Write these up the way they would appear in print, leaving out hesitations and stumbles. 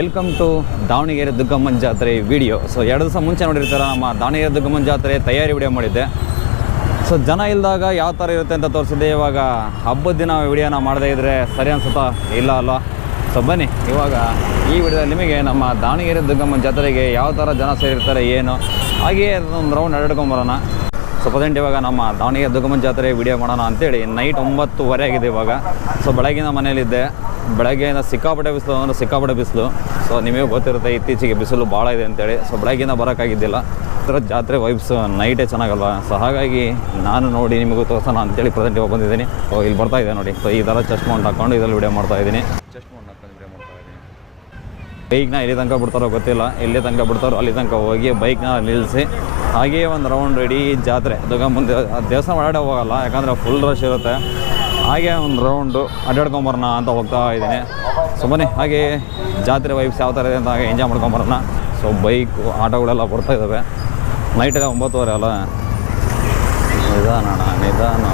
Welcome to Davanagere ದುಗ್ಗಮ್ಮನ ಜಾತ್ರೆ video. So 2 ದಿವಸ ಮುಂಚೆ ನೋಡಿರ್ತಾರೆ ನಮ್ಮ ದಾವಣಗೆರೆ ದುಗ್ಗಮ್ಮನ ಜಾತ್ರೆ ತಯಾರಿ ವಿಡಿಯೋ ಮಾಡಿದ್ದೆ. ಸೊ ಜನ ಇಲ್ಲದಾಗ ಯಾವ ಥರ ಇರುತ್ತೆ ಅಂತ ತೋರಿಸಿದ್ದೆ. ಇವಾಗ ಹಬ್ಬದ ದಿನ ವಿಡಿಯೋನ ಮಾಡದೇ ಇದ್ದರೆ ಸರಿ ಅನ್ಸುತ್ತಾ? ಇಲ್ಲ ಅಲ್ವಾ? ಸೊ ಬನ್ನಿ ಇವಾಗ ಈ ವಿಡಿಯೋದಲ್ಲಿ ನಿಮಗೆ ನಮ್ಮ ದಾವಣಗೆರೆ ದುಗ್ಗಮ್ಮನ ಜಾತ್ರೆಗೆ ಯಾವ ಥರ ಜನ ಸೇರಿರ್ತಾರೆ ಏನು ಹಾಗೆಯೇ ಒಂದು ರೌಂಡ್ ಅಡ್ಕೊಂಬರೋಣ. ಸೊ ಪ್ರೆಸೆಂಟ್ ಇವಾಗ ನಮ್ಮ ದಾವಣಗೆರೆ ದುಗ್ಗಮ್ಮನ ಜಾತ್ರೆ ವಿಡಿಯೋ ಮಾಡೋಣ ಅಂತೇಳಿ ನೈಟ್ 9:30 ಆಗಿದೆ ಇವಾಗ. ಸೊ ಬೆಳಗಿನ ಮನೇಲಿದ್ದೆ. ಬೆಳಗ್ಗೆಯಿಂದ ಸಿಕ್ಕಾಪಟ್ಟೆ ಬಿಸಿಲು ಅಂದರೆ ಸಿಕ್ಕಾಪಟ್ಟೆ ಬಿಸಿಲು. ಸೊ ನಿಮಗೆ ಗೊತ್ತಿರುತ್ತೆ ಇತ್ತೀಚೆಗೆ ಬಿಸಿಲು ಭಾಳ ಇದೆ ಅಂತೇಳಿ. ಸೊ ಬೆಳಗ್ಗಿಂದ ಬರೋಕ್ಕಾಗಿದ್ದಿಲ್ಲ. ಥರ ಜಾತ್ರೆ ವೈಬ್ಸ್ ನೈಟೇ ಚೆನ್ನಾಗಲ್ವ. ಸೊ ಹಾಗಾಗಿ ನಾನು ನೋಡಿ ನಿಮಗೂ ತೋರಿಸೋಣ ಅಂತೇಳಿ ಪ್ರೆಸೆಂಟ್ ಇವಾಗ ಬಂದಿದ್ದೀನಿ. ಸೊ ಇಲ್ಲಿ ಬರ್ತಾ ಇದೆ ನೋಡಿ. ಸೊ ಈ ಥರ ಚೆಸ್ಟ್ ಮೌಂಟ್ ಹಾಕ್ಕೊಂಡು ಇದರಲ್ಲಿ ವಿಡಿಯೋ ಮಾಡ್ತಾಯಿದ್ದೀನಿ. ಚೆಸ್ಟ್ ಮೌಂಟ್ ಹಾಕೊಂಡು ವಿಡಿಯೋ ಮಾಡ್ತಾಯಿದ್ದೀನಿ. ಬೈಕ್ನ ಎಲ್ಲಿ ತನಕ ಬಿಡ್ತಾರೋ ಗೊತ್ತಿಲ್ಲ. ಎಲ್ಲಿ ತನಕ ಬಿಡ್ತಾರೋ ಅಲ್ಲಿ ತನಕ ಹೋಗಿ ಬೈಕ್ನ ನಿಲ್ಲಿಸಿ ಹಾಗೆಯೇ ಒಂದು ರೌಂಡ್ ಇಡೀ ಜಾತ್ರೆ ದುಗ್ಗಮ್ಮನ ದೇವಸ್ಥಾನ ಒಳಗಡೆ ಹೋಗಲ್ಲ, ಯಾಕಂದರೆ ಫುಲ್ ರಶ್ ಇರುತ್ತೆ. ಹಾಗೆ ಒಂದು ರೌಂಡು ಅಡ್ಡಾಡ್ಕೊಂಬರೋಣ ಅಂತ ಹೋಗ್ತಾ ಇದ್ದೀನಿ. ಸೊ ಬನ್ನಿ ಹಾಗೆ ಜಾತ್ರೆ ವೈಬ್ಸ್ ಯಾವ ಥರ ಇದೆ ಅಂತ ಹಾಗೆ ಎಂಜಾಯ್ ಮಾಡ್ಕೊಂಬರೋಣ. ಸೊ ಬೈಕು ಆಟೋಗಳೆಲ್ಲ ಬರ್ತಾ ಇದ್ದಾವೆ. ನೈಟ್ 9:30 ಅಲ್ಲ. ನಿಧಾನ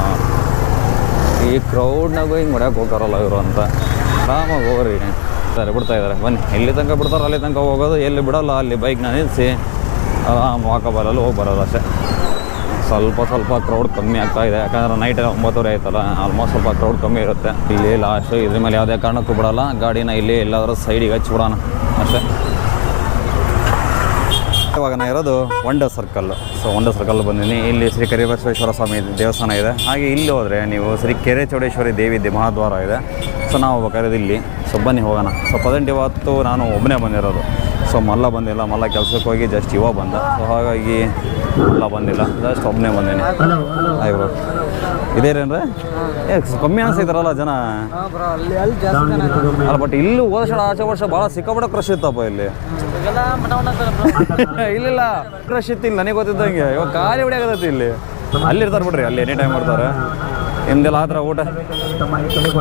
ಈ ಕ್ರೌಡ್ನಾಗೂ ಹಿಂಗೆ ಹೊಡ್ಯಕ್ಕೆ ಹೋಗ್ತಾರಲ್ಲ ಇವರು ಅಂತ ಆರಾಮಾಗಿ ಹೋಗ್ರಿ ಸರಿ ಬಿಡ್ತಾ ಇದ್ದಾರೆ. ಬನ್ನಿ ಎಲ್ಲಿ ತನಕ ಬಿಡ್ತಾರೋ ಅಲ್ಲಿ ತನಕ ಹೋಗೋದು, ಎಲ್ಲಿ ಬಿಡೋಲ್ಲ ಅಲ್ಲಿ ಬೈಕ್ನ ನಿಲ್ಲಿಸಿ ಆರಾಮ್ ವಾಕಬಾಲಲ್ಲಿ ಹೋಗಿ ಬರೋದು ಅಷ್ಟೇ. ಸ್ವಲ್ಪ ಕ್ರೌಡ್ ಕಮ್ಮಿ ಆಗ್ತಾ ಇದೆ, ಯಾಕಂದರೆ ನೈಟ್ 9:30 ಆಯ್ತಲ್ಲ. ಆಲ್ಮೋಸ್ಟ್ ಸ್ವಲ್ಪ ಕ್ರೌಡ್ ಕಮ್ಮಿ ಇರುತ್ತೆ. ಇಲ್ಲಿ ಲಾಸ್ಟು ಇದ್ರ ಮೇಲೆ ಯಾವುದೇ ಕಾರಣಕ್ಕೂ ಬಿಡೋಲ್ಲ. ಗಾಡಿನ ಇಲ್ಲಿ ಎಲ್ಲಾದರೂ ಸೈಡಿಗೆ ಹಚ್ಚಿಬಿಡೋಣ ಅಷ್ಟೇ. ಇವಾಗ ನಾನು ಇರೋದು wonder circle. So wonder circle ಬಂದಿದ್ದೀನಿ. ಇಲ್ಲಿ ಶ್ರೀ ಕರಿಬಸವೇಶ್ವರ ಸ್ವಾಮಿ ದೇವಸ್ಥಾನ ಇದೆ. ಹಾಗೆ ಇಲ್ಲಿ ಹೋದರೆ ನೀವು ಶ್ರೀ ಕೆರೆ ಚೌಡೇಶ್ವರಿ ದೇವಿ ಮಹಾದ್ವಾರ ಇದೆ. ಸೊ ನಾವು ಹೋಗ್ಬೇಕಾದ್ರೆ ಇಲ್ಲಿ. ಸೊ ಬನ್ನಿ ಹೋಗೋಣ. ಸೊ ಪ್ರೆಸೆಂಟ್ ಇವತ್ತು ನಾನು ಒಬ್ಬನೇ ಬಂದಿರೋದು. ಸೊ ಮಲ್ಲ ಬಂದಿಲ್ಲ. ಮಲ್ಲ ಕೆಲಸಕ್ಕೆ ಹೋಗಿ ಜಸ್ಟ್ ಇವಾಗ ಬಂದ. ಸೊ ಹಾಗಾಗಿ ಮಲ್ಲ ಬಂದಿಲ್ಲ, ಜಸ್ಟ್ ಒಬ್ಬನೇ ಬಂದೀನಿ. ಆಯ್ತು ಇದೇನೇನ್ರೆ ಕಮ್ಮಿ ಅನಿಸ್ತಾರಲ್ಲ ಜನ ಅಲ್ಲ. ಬಟ್ ಇಲ್ಲಿ ಹೋದ ಆಚೆ ವರ್ಷ ಭಾಳ ಸಿಕ್ಕಾಪಟ್ಟೆ ಕ್ರಶ್ ಇತ್ತಪ್ಪ ಇಲ್ಲಿ. ಇಲ್ಲಿಲ್ಲ ಕ್ರಶ್ ಇತ್ತಿಲ್ಲ ನನಗೆ ಗೊತ್ತಿದ್ದಂಗೆ. ಇವಾಗ ಖಾಲಿ ಹೊಡಿಯಾಗತ್ತೈತಿ ಇಲ್ಲಿ. ಅಲ್ಲಿರ್ತಾರೆ ಬಿಡ್ರಿ, ಅಲ್ಲಿ ಎನಿ ಟೈಮ್ ಇರ್ತಾರೆ. ಹಿಂದೆಲ್ಲ ಆ ಥರ ಊಟ.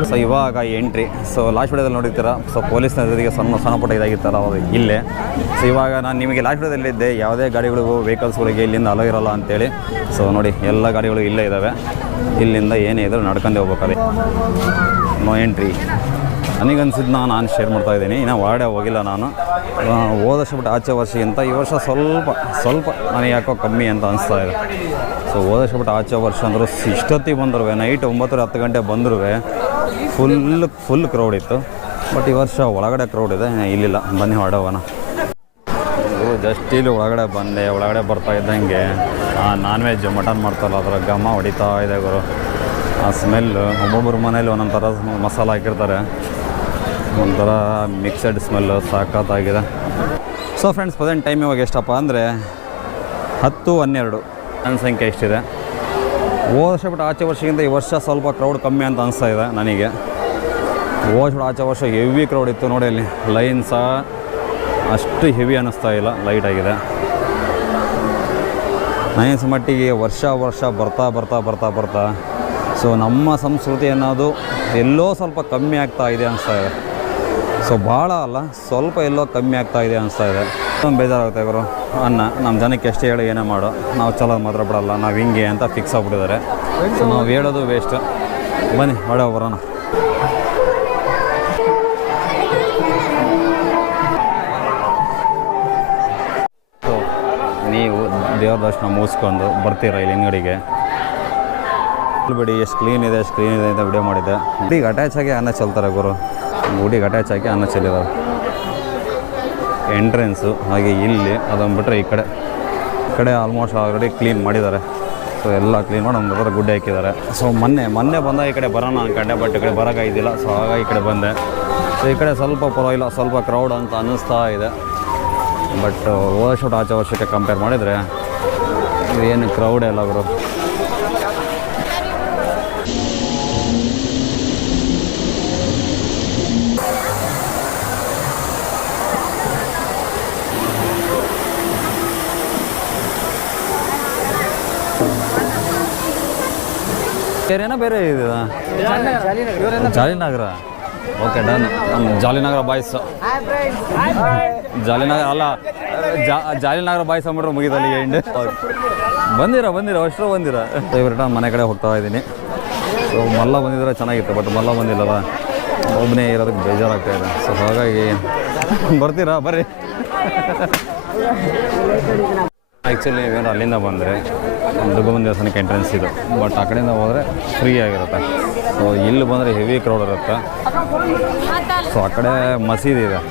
ಸೊ ಇವಾಗ ಎಂಟ್ರಿ. ಸೊ ಲಾಸ್ಟ್ ವಿಡಿಯೋದಲ್ಲಿ ನೋಡಿರ್ತೀರ. ಸೊ ಪೊಲೀಸ್ನ ಜೊತೆಗೆ ಸಣ್ಣ ಪುಟ್ಟ ಇದಾಗಿರ್ತಾರೆ ಅವಾಗ ಇಲ್ಲೇ. ಸೊ ಇವಾಗ ನಾನು ನಿಮಗೆ ಲಾಸ್ಟ್ ವಿಡಿಯೋದಲ್ಲಿದ್ದೆ ಯಾವುದೇ ಗಾಡಿಗಳಿಗೂ ವೆಹಿಕಲ್ಸ್ಗಳಿಗೆ ಇಲ್ಲಿಂದ ಅಲೋ ಇರೋಲ್ಲ ಅಂತೇಳಿ. ಸೊ ನೋಡಿ ಎಲ್ಲ ಗಾಡಿಗಳು ಇಲ್ಲೇ ಇದ್ದಾವೆ. ಇಲ್ಲಿಂದ ಏನೇ ಇದ್ರೂ ನಡ್ಕೊಂಡೇ ಹೋಗ್ಬೇಕಾದ್ರೆ ನೋ ಎಂಟ್ರಿ. ನನಗನ್ಸಿದ್ದು ನಾನು ಶೇರ್ ಮಾಡ್ತಾಯಿದ್ದೀನಿ. ಇನ್ನು ಹೊರಗಡೆ ಹೋಗಿಲ್ಲ ನಾನು. ಹೋದ ವರ್ಷ ಬಿಟ್ಟು ಆಚೆ ವರ್ಷಕ್ಕಿಂತ ಈ ವರ್ಷ ಸ್ವಲ್ಪ ನನಗೆ ಯಾಕೋ ಕಮ್ಮಿ ಅಂತ ಅನಿಸ್ತಾ ಇದೆ. ಸೊ ಹೋದ ವರ್ಷ ಬಿಟ್ಟು ಆಚೆ ವರ್ಷ ಅಂದರೂ ಇಷ್ಟೊತ್ತಿಗೆ ಬಂದರೂ ನೈಟ್ 9:10 ಗಂಟೆ ಬಂದರೂ ಫುಲ್ ಕ್ರೌಡ್ ಇತ್ತು. ಬಟ್ ಈ ವರ್ಷ ಒಳಗಡೆ ಕ್ರೌಡ್ ಇದೆ, ಇಲ್ಲಿಲ್ಲ. ಬನ್ನಿ ಹೊರಡೆ ಹೋಗೋಣ. ಜಸ್ಟ್ ಇಲ್ಲಿ ಒಳಗಡೆ ಬಂದೆ. ಒಳಗಡೆ ಬರ್ತಾ ಇದ್ದಂಗೆ ನಾನ್ ವೆಜ್ ಮಟನ್ ಮಾಡ್ತಾರಲ್ಲ ಅದರ ಘಮ ಹೊಡಿತಾ ಇದೆ ಗುರು. ಆ ಸ್ಮೆಲ್ಲು ಒಬ್ಬೊಬ್ಬರ ಮನೇಲಿ ಒಂದೊಂದು ಥರ ಮಸಾಲ ಹಾಕಿರ್ತಾರೆ. ಒಂಥರ ಮಿಕ್ಸಡ್ ಸ್ಮೆಲ್ಲು ಸಾಕತ್ತಾಗಿದೆ. ಸೊ ಫ್ರೆಂಡ್ಸ್ ಪ್ರೆಸೆಂಟ್ ಟೈಮ್ ಇವಾಗ ಎಷ್ಟಪ್ಪ ಅಂದರೆ 10:12. ನನ್ನ ಸಂಖ್ಯೆ ಎಷ್ಟಿದೆ. ಹೋದ ವರ್ಷ ಬಿಟ್ಟು ಆಚೆ ವರ್ಷಕ್ಕಿಂತ ಈ ವರ್ಷ ಸ್ವಲ್ಪ ಕ್ರೌಡ್ ಕಮ್ಮಿ ಅಂತ ಅನಿಸ್ತಾ ಇದೆ ನನಗೆ. ಹೋದ ಬಿಟ್ಟು ಆಚೆ ವರ್ಷ ಹೆವಿ ಕ್ರೌಡ್ ಇತ್ತು ನೋಡಿ. ಅಲ್ಲಿ ಲೈನ್ ಸಹ ಅಷ್ಟು ಹೆವಿ ಅನ್ನಿಸ್ತಾ ಇಲ್ಲ, ಲೈಟಾಗಿದೆ. ನೈನ್ಸ್ ಮಟ್ಟಿಗೆ ವರ್ಷ ಬರ್ತಾ ಸೊ ನಮ್ಮ ಸಂಸ್ಕೃತಿ ಅನ್ನೋದು ಎಲ್ಲೋ ಸ್ವಲ್ಪ ಕಮ್ಮಿ ಆಗ್ತಾ ಇದೆ ಅನಿಸ್ತಾ ಇದೆ. ಸೊ ಭಾಳ ಅಲ್ಲ, ಸ್ವಲ್ಪ ಎಲ್ಲೋ ಕಮ್ಮಿ ಆಗ್ತಾ ಇದೆ ಅನಿಸ್ತಾ ಇದೆ. ಬೇಜಾರಾಗುತ್ತೆ ಗುರು. ನಮ್ಮ ಜನಕ್ಕೆ ಎಷ್ಟೇ ಹೇಳಿ ಏನೇ ಮಾಡೋ, ನಾವು ಚಲೋ ಮಾತ್ರ ಬಿಡಲ್ಲ, ನಾವು ಹಿಂಗೆ ಅಂತ ಫಿಕ್ಸ್ ಆಗಿಬಿಟ್ಟಿದ್ದಾರೆ. ಸೊ ನಾವು ಹೇಳೋದು ವೇಸ್ಟ್. ಬನ್ನಿ ಹೊಡೆ ಬರೋಣ. ಸೊ ನೀವು ದೇವ್ರ ದರ್ಶನ ಮುಗಿಸ್ಕೊಂಡು ಬರ್ತೀರ ಇಲ್ಲಿ ಹಿಂಗಡಿಗೆ ಬಿಡಿ. ಎಷ್ಟು ಕ್ಲೀನ್ ಇದೆ ಅಂತ ವಿಡಿಯೋ ಮಾಡಿದ್ದೆ. ಗುಡಿಗೆ ಅಟ್ಯಾಚ್ ಆಗಿ ಅನ್ನ ಚೆಲ್ತಾರೆ ಗುರು. ಗುಡಿಗೆ ಅಟ್ಯಾಚ್ ಆಗಿ ಅನ್ನ ಚೆಲ್ಲಿದ್ದಾರೆ. ಎಂಟ್ರೆನ್ಸು ಹಾಗೆ ಇಲ್ಲಿ ಅದನ್ನು ಬಿಟ್ಟರೆ ಈ ಕಡೆ ಆಲ್ಮೋಸ್ಟ್ ಆಲ್ರೆಡಿ ಕ್ಲೀನ್ ಮಾಡಿದ್ದಾರೆ. ಸೊ ಎಲ್ಲ ಕ್ಲೀನ್ ಮಾಡಿ ಒಂದು ಥರ ಗುಡ್ಡೆ ಹಾಕಿದ್ದಾರೆ. ಸೊ ಮೊನ್ನೆ ಬಂದಾಗ ಈ ಕಡೆ ಬರೋಣ ಅಂದ್ಕೊಂಡೆ, ಬಟ್ ಈ ಕಡೆ ಬರೋಕ್ಕಾಗಿದ್ದಿಲ್ಲ. ಸೊ ಹಾಗಾಗಿ ಈ ಕಡೆ ಬಂದೆ. ಸೊ ಈ ಕಡೆ ಸ್ವಲ್ಪ ಪರವಾಗಿಲ್ಲ, ಸ್ವಲ್ಪ ಕ್ರೌಡ್ ಅಂತ ಅನ್ನಿಸ್ತಾ ಇದೆ. ಬಟ್ ವರ್ಷ ಆಚೆ ವರ್ಷಕ್ಕೆ ಕಂಪೇರ್ ಮಾಡಿದರೆ ಏನು ಕ್ರೌಡ್ ಎಲ್ಲ ಗುರು. ಏನೋ ಬೇರೆ ಇದೆ Jalinagar. Okay done. Jalinagar boys. Jalinagar ಅಲ್ಲ, ಜಾಲಿನಗರ ಬಾಯ್ಸ್ ಅಂದ್ಬಿಟ್ರೆ ಮುಗಿದಲ್ಲಿ ಎಂಡ್. ಬಂದಿರ ಅಷ್ಟರು ಬಂದಿರ. ರಿಟರ್ನ್ ಮನೆ ಕಡೆ ಹೋಗ್ತಾ ಇದ್ದೀನಿ. ಸೊ ಮಲ್ಲ ಬಂದಿದ್ರೆ ಚೆನ್ನಾಗಿತ್ತು, ಬಟ್ ಮಲ್ಲ ಬಂದಿಲ್ಲಲ್ಲ. ಒಬ್ಬನೇ ಇರೋದಕ್ಕೆ ಬೇಜಾರಾಗ್ತಾಯಿದೆ. ಸೊ ಹಾಗಾಗಿ ಬರ್ತೀರಾ ಬರ್ರಿ. ಆ್ಯಕ್ಚುಲಿ ನೀವೇನು ಅಲ್ಲಿಂದ ಬಂದರೆ ದುರ್ಗಮ್ಮನ ದೇವಸ್ಥಾನಕ್ಕೆ ಎಂಟ್ರೆನ್ಸ್ ಇದು, ಬಟ್ ಆ ಕಡೆಯಿಂದ ಹೋದರೆ ಫ್ರೀ ಆಗಿರುತ್ತೆ. ಸೊ ಇಲ್ಲಿ ಬಂದರೆ ಹೆವಿ ಕ್ರೌಡ್ ಇರುತ್ತೆ. ಸೊ ಆ ಕಡೆ ಮಸೀದಿ ಇದೆ,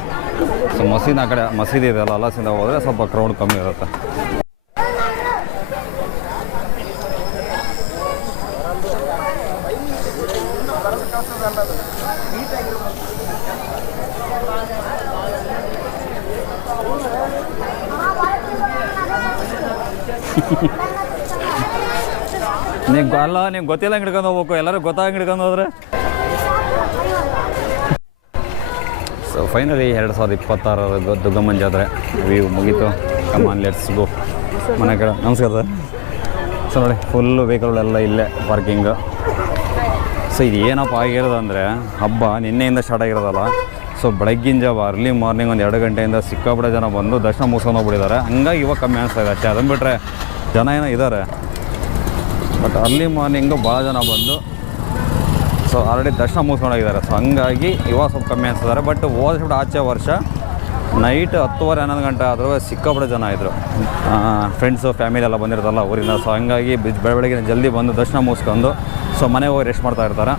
ಸೊ ಆ ಕಡೆ ಮಸೀದಿ ಇದೆ ಅಲ್ಲ, ಅಲ್ಲಸಿಂದ ಹೋದರೆ ಸ್ವಲ್ಪ ಕ್ರೌಡ್ ಕಮ್ಮಿ ಇರುತ್ತೆ. ನೀವು ಗೊತ್ತಿಲ್ಲ ಹಿಡ್ಕೊಂಡು ಹೋಗ್ಬೇಕು, ಎಲ್ಲರೂ ಗೊತ್ತಾಗಿ ಹಿಡ್ಕೊಂಡು ಹೋದ್ರೆ. ಸೊ ಫೈನಲಿ 2026 ದುರ್ಗಮ್ಮನ ಜಾತ್ರೆ ವ್ಯೂ ಮುಗೀತು. ಕಮಾನ್ ಲೆಟ್ಸ್ ಗೋ ಮನೆ ಕಡೆ. ನಮಸ್ಕಾರ ಸರ್. ಸೊ ನೋಡಿ ಫುಲ್ಲು ವೆಹಿಕಲ್ಗಳೆಲ್ಲ ಇಲ್ಲೇ ಪಾರ್ಕಿಂಗು. ಸೊ ಇದು ಏನಪ್ಪ ಆಗಿರೋದಂದರೆ ಹಬ್ಬ ನಿನ್ನೆಯಿಂದ ಸ್ಟಾರ್ಟ್ ಆಗಿರೋದಲ್ಲ. ಸೊ ಬೆಳಗ್ಗಿನ ಜಾವ ಅರ್ಲಿ ಮಾರ್ನಿಂಗ್ ಒಂದು 2 ಗಂಟೆಯಿಂದ ಸಿಕ್ಕಾಪಟ್ಟೆ ಜನ ಬಂದು ದರ್ಶನ ಮುಗಿಸ್ಕೊಂಡು ಹೋಗ್ಬಿಟ್ಟಿದ್ದಾರೆ. ಹಂಗಾಗಿ ಇವಾಗ ಕಮ್ಮಿ ಅನಿಸ್ತಾ ಇದೆ ಅಷ್ಟೇ. ಅದನ್ನು ಬಿಟ್ಟರೆ ಜನ ಏನೋ ಇದ್ದಾರೆ, ಬಟ್ ಅರ್ಲಿ ಮಾರ್ನಿಂಗು ಭಾಳ ಜನ ಬಂದು ಸೊ ಆಲ್ರೆಡಿ ದರ್ಶನ ಮುಗಿಸ್ಕೊಂಡೋಗಿದ್ದಾರೆ. ಸೊ ಹಂಗಾಗಿ ಇವಾಗ ಸ್ವಲ್ಪ ಕಮ್ಮಿ ಅನಿಸ್ತಿದ್ದಾರೆ. ಬಟ್ ಹೋದ್ಬಿಟ್ಟು ಆಚೆ ವರ್ಷ ನೈಟ್ 10:30-11 ಗಂಟೆ ಆದರೂ ಸಿಕ್ಕಾಪಟ್ಟೆ ಜನ ಇದ್ದರು. ಫ್ರೆಂಡ್ಸು ಫ್ಯಾಮಿಲಿ ಎಲ್ಲ ಬಂದಿರೋದಲ್ಲ ಊರಿಂದ. ಸೊ ಹಂಗಾಗಿ ಬೆಳಗ್ಗೆ ಜಲ್ದಿ ಬಂದು ದರ್ಶನ ಮುಗಿಸ್ಕೊಂಡು ಸೊ ಮನೆಗೆ ಹೋಗಿ ರೆಸ್ಟ್ ಮಾಡ್ತಾ ಇರ್ತಾರೆ.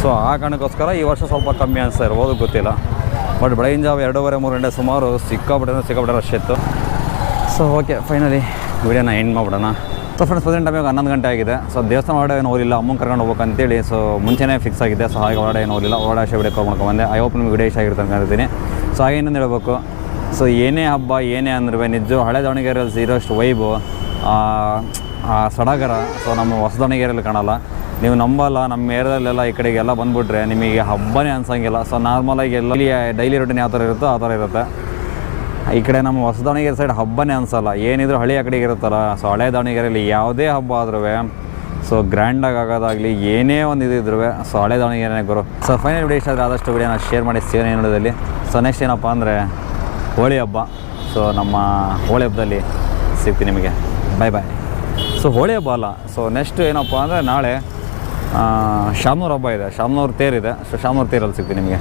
ಸೊ ಆ ಕಾರಣಕ್ಕೋಸ್ಕರ ಈ ವರ್ಷ ಸ್ವಲ್ಪ ಕಮ್ಮಿ ಅನಿಸ್ತಾ ಇರ್ಬೋದು, ಗೊತ್ತಿಲ್ಲ. ಬಟ್ ಬೆಳಗಿನ ಜಾವ 2:30-3 ಗಂಟೆ ಸುಮಾರು ಸಿಕ್ಕಾಪಟ್ಟೆ ರಶ್ ಇತ್ತು. ಸೊ ಓಕೆ ಫೈನಲಿ ವಿಡಿಯೋನ ಎಂಡ್ ಮಾಡಿಬಿಡೋಣ. ಸೊ ಫ್ರೆಂಡ್ಸ್ ಪ್ರೆಸೆಂಟ್ ಟೈಮಿಗೆ 11 ಗಂಟೆ ಆಗಿದೆ. ಸೊ ದೇವಸ್ಥಾನ ಹೊರಗಡೆ ಏನು ಹೋಗಿಲ್ಲ, ಅಮ್ಮನ ಕರ್ಕೊಂಡು ಹೋಗ್ಬೇಕು ಅಂತೇಳಿ ಸೊ ಮುಂಚೆನೇ ಫಿಕ್ಸ್ ಆಗಿದೆ. ಸೊ ಹಾಗೆ ಹೊರಗಡೆ ಏನು ಹೋಗಿಲ್ಲ, ಹೊರಗಡೆ ಅಷ್ಟೇ ವಿಡಿಯೋ ಕಾಲ್ ಮಾಡ್ಕೊಂಡ್ಬಂದೆ. ಐ ಹೋಪ್ ನಿಮ್ಗೆ ವಿಡಿಯೋ ಇಷ್ಟ ಆಗಿರುತ್ತೆ ಅನ್ಕೊಂಡಿದ್ದೀನಿ. ಸೊ ಹಾಗೆ ಇನ್ನೊಂದು ಹೇಳಬೇಕು, ಸೊ ಏನೇ ಹಬ್ಬ ಏನೇ ಅಂದ್ರೆ ನಿಜ ಹಳೆ ದಾವಣಗೆರೆಯಲ್ಲಿ ಇರೋಷ್ಟು ವೈಬು ಆ ಸಡಗರ ಸೊ ನಮ್ಮ ಹೊಸ ದಾವಣಗೆರೆಯಲ್ಲಿ ಕಾಣಲ್ಲ. ನೀವು ನಂಬಲ್ಲ, ನಮ್ಮ ಏರಿಯಾದಲ್ಲೆಲ್ಲ ಈ ಕಡೆಗೆಲ್ಲ ಬಂದುಬಿಟ್ರೆ ನಿಮಗೆ ಹಬ್ಬನೇ ಅನ್ಸಂಗಿಲ್ಲ. ಸೊ ನಾರ್ಮಲಾಗಿ ಎಲ್ಲಿ ಡೈಲಿ ರೂಟೀನ್ ಯಾವ ಥರ ಇರುತ್ತೋ ಆ ಥರ ಇರುತ್ತೆ. ಈ ಕಡೆ ನಮ್ಮ ಹೊಸ ದಾವಣಗೆರೆ ಸೈಡ್ ಹಬ್ಬನೇ ಅನಿಸಲ್ಲ, ಏನಿದ್ರು ಹಳ್ಳಿ ಆ ಕಡೆಗೆ ಇರುತ್ತಲ್ಲ. ಸೊ ಹಳೆ ದಾವಣಗೆರೆಯಲ್ಲಿ ಯಾವುದೇ ಹಬ್ಬ ಆದ್ರೂ ಸೊ ಗ್ರ್ಯಾಂಡಾಗಿ ಆಗೋದಾಗಲಿ ಏನೇ ಒಂದು ಇದ್ರೂ ಸೊ ಹಳೆ ದಾವಣಗೆರೆನೇ ಗುರು. ಸೊ ಫೈನಲ್ ವಿಡಿಯೋ ಇಷ್ಟ ಆದರೆ ಆದಷ್ಟು ವಿಡಿಯೋನ ಶೇರ್ ಮಾಡಿ ಸೇವೆ ನೋಡೋದಲ್ಲಿ. ಸೊ ನೆಕ್ಸ್ಟ್ ಏನಪ್ಪ ಅಂದರೆ ಹೋಳಿ ಹಬ್ಬ. ಸೊ ನಮ್ಮ ಹೋಳಿ ಹಬ್ಬದಲ್ಲಿ ಸಿಗ್ತೀನಿ ನಿಮಗೆ. ಬಾಯ್ ಬಾಯ್. ಸೊ ಹೋಳಿ ಹಬ್ಬ ಅಲ್ಲ, ಸೊ ನೆಕ್ಸ್ಟ್ ಏನಪ್ಪ ಅಂದರೆ ನಾಳೆ ಶಾಮನೂರು ಹಬ್ಬ ಇದೆ, ಶಾಮನೂರು ತೇರಿದೆ. ಸೊ ಶಾಮನೂರು ತೇರಲ್ಲಿ ಸಿಗ್ತೀನಿ ನಿಮಗೆ.